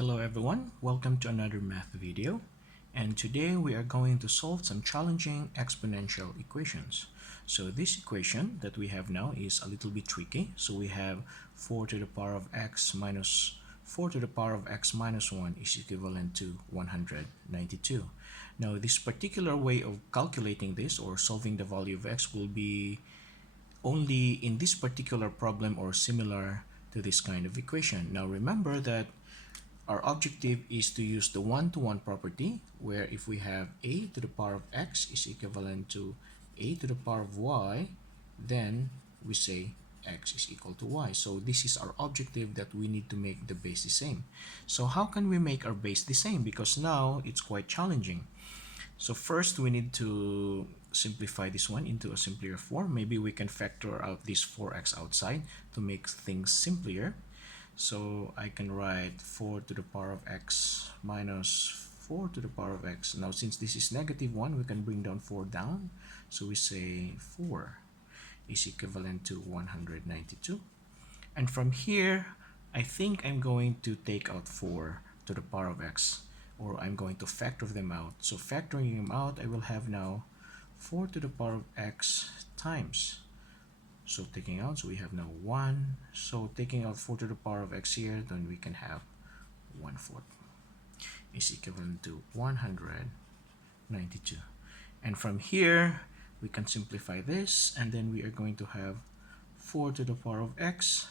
Hello everyone, welcome to another math video, and today we are going to solve some challenging exponential equations. So this equation that we have now is a little bit tricky. So we have 4 to the power of x minus 4 to the power of x minus 1 is equivalent to 192. Now this particular way of calculating this or solving the value of x will be only in this particular problem or similar to this kind of equation. Now remember that our objective is to use the one-to-one property, where if we have a to the power of x is equivalent to a to the power of y, then we say x is equal to y. So this is our objective, that we need to make the base the same. So how can we make our base the same? Because now it's quite challenging. So first we need to simplify this one into a simpler form. Maybe we can factor out this 4x outside to make things simpler. So I can write 4 to the power of x minus 4 to the power of x. Now since this is negative 1, we can bring down 4 down. So we say 4 is equivalent to 192. And from here, I think I'm going to take out 4 to the power of x, or I'm going to factor them out. So factoring them out, I will have now 4 to the power of x times. So taking out, so we have now 1. So taking out 4 to the power of x here, then we can have 1/4 is equivalent to 192. And from here, we can simplify this, and then we are going to have 4 to the power of x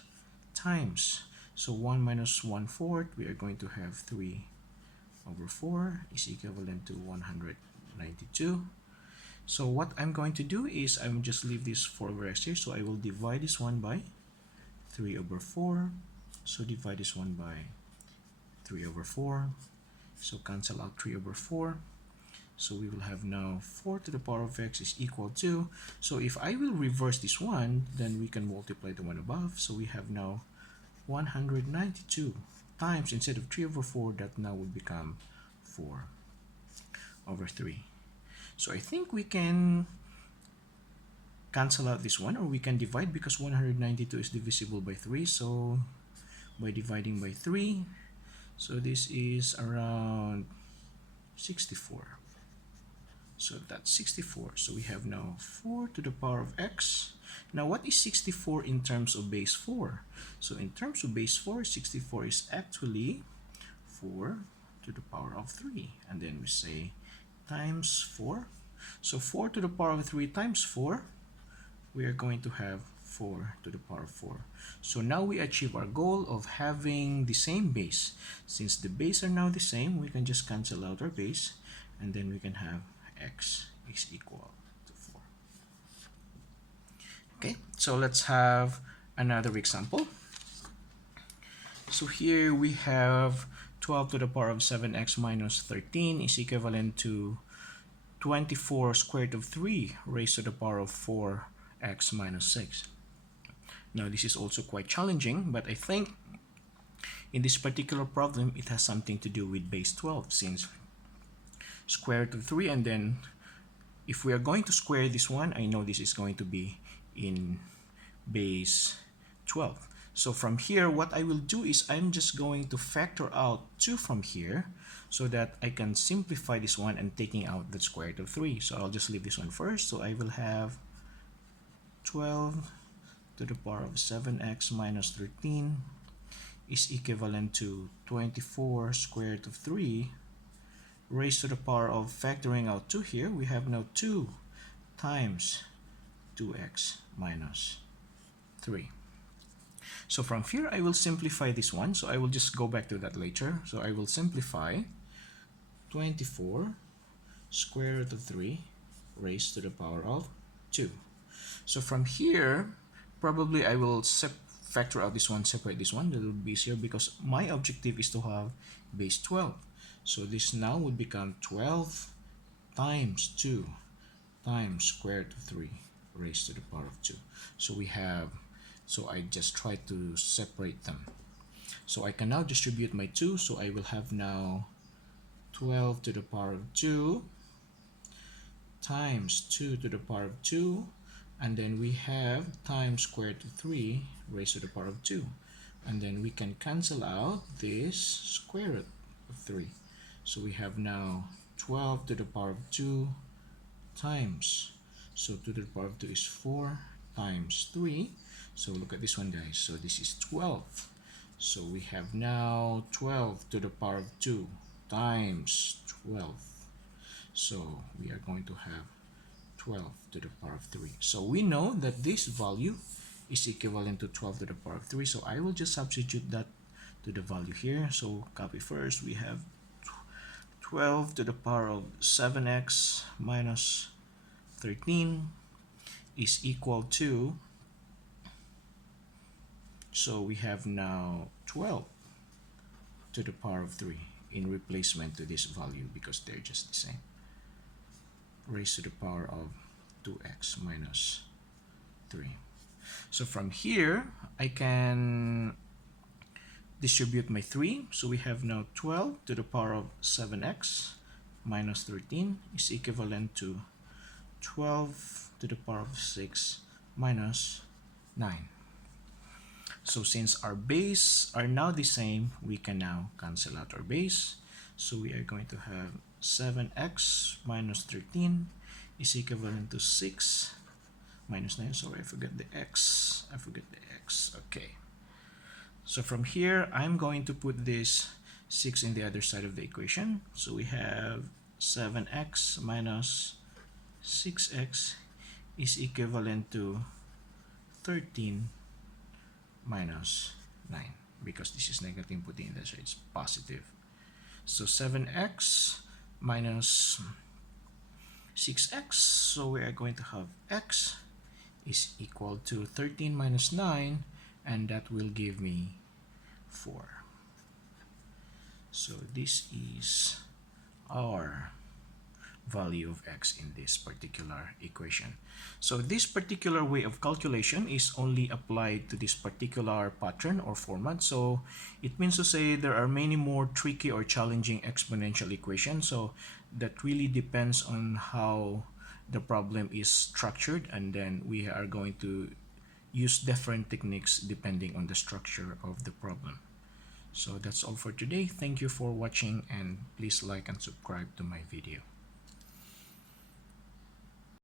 times. So 1 minus 1/4, we are going to have 3/4 is equivalent to 192. So what I'm going to do is I'm just leave this 4/x here. So I will divide this one by 3/4. So divide this one by 3/4. So cancel out 3/4. So we will have now 4 to the power of x is equal to, so if I will reverse this one, then we can multiply the one above. So we have now 192 times, instead of 3/4, that now will become 4/3. So I think we can cancel out this one, or we can divide, because 192 is divisible by 3. So by dividing by 3, so this is around 64. So that's 64. So we have now 4 to the power of x. Now what is 64 in terms of base 4? So in terms of base 4, 64 is actually 4 to the power of 3. And then we say times 4. So 4 to the power of 3 times 4, we are going to have 4 to the power of 4. So now we achieve our goal of having the same base. Since the base are now the same, we can just cancel out our base, and then we can have x is equal to 4. Okay, so let's have another example. So here we have 12 to the power of 7x minus 13 is equivalent to 24 square root of 3 raised to the power of 4x minus 6. Now this is also quite challenging, but I think in this particular problem it has something to do with base 12, since square root of 3, and then if we are going to square this one, I know this is going to be in base 12. So from here, what I will do is I'm just going to factor out 2 from here, so that I can simplify this one and taking out the square root of 3. So I'll just leave this one first. So I will have 12 to the power of 7x minus 13 is equivalent to 24 square root of 3 raised to the power of, factoring out 2 here, we have now 2 times 2x minus 3. So from here, I will simplify this one. So I will just go back to that later. So I will simplify 24 square root of 3 raised to the power of 2. So from here, probably I will factor out this one, separate this one. That will be easier, because my objective is to have base 12. So this now would become 12 times 2 times square root of 3 raised to the power of 2. So we have, so I just try to separate them. So I can now distribute my 2. So I will have now 12 to the power of 2 times 2 to the power of 2, and then we have times square root of 3 raised to the power of 2. And then we can cancel out this square root of 3. So we have now 12 to the power of 2 times. So 2 to the power of 2 is 4 times 3. So look at this one, guys. So this is 12. So we have now 12 to the power of 2 times 12. So we are going to have 12 to the power of 3. So we know that this value is equivalent to 12 to the power of 3. So I will just substitute that to the value here. So copy first. We have 12 to the power of 7x minus 13 is equal to, so we have now 12 to the power of 3 in replacement to this value because they're just the same. Raised to the power of 2x minus 3. So from here, I can distribute my 3. So we have now 12 to the power of 7x minus 13 is equivalent to 12 to the power of 6 minus 9. So since our base are now the same, we can now cancel out our base. So we are going to have 7x minus 13 is equivalent to 6 minus 9. Sorry, I forgot the x. Okay. So from here, I'm going to put this 6 in the other side of the equation. So we have 7x minus 6x is equivalent to 13 minus 9 because this is negative, putting in the side it's positive. So 7x minus 6x, so we are going to have x is equal to 13 minus 9, and that will give me 4. So this is our value of x in this particular equation. So this particular way of calculation is only applied to this particular pattern or format. So it means to say there are many more tricky or challenging exponential equations. So that really depends on how the problem is structured, and then we are going to use different techniques depending on the structure of the problem. So that's all for today. Thank you for watching, and please like and subscribe to my video.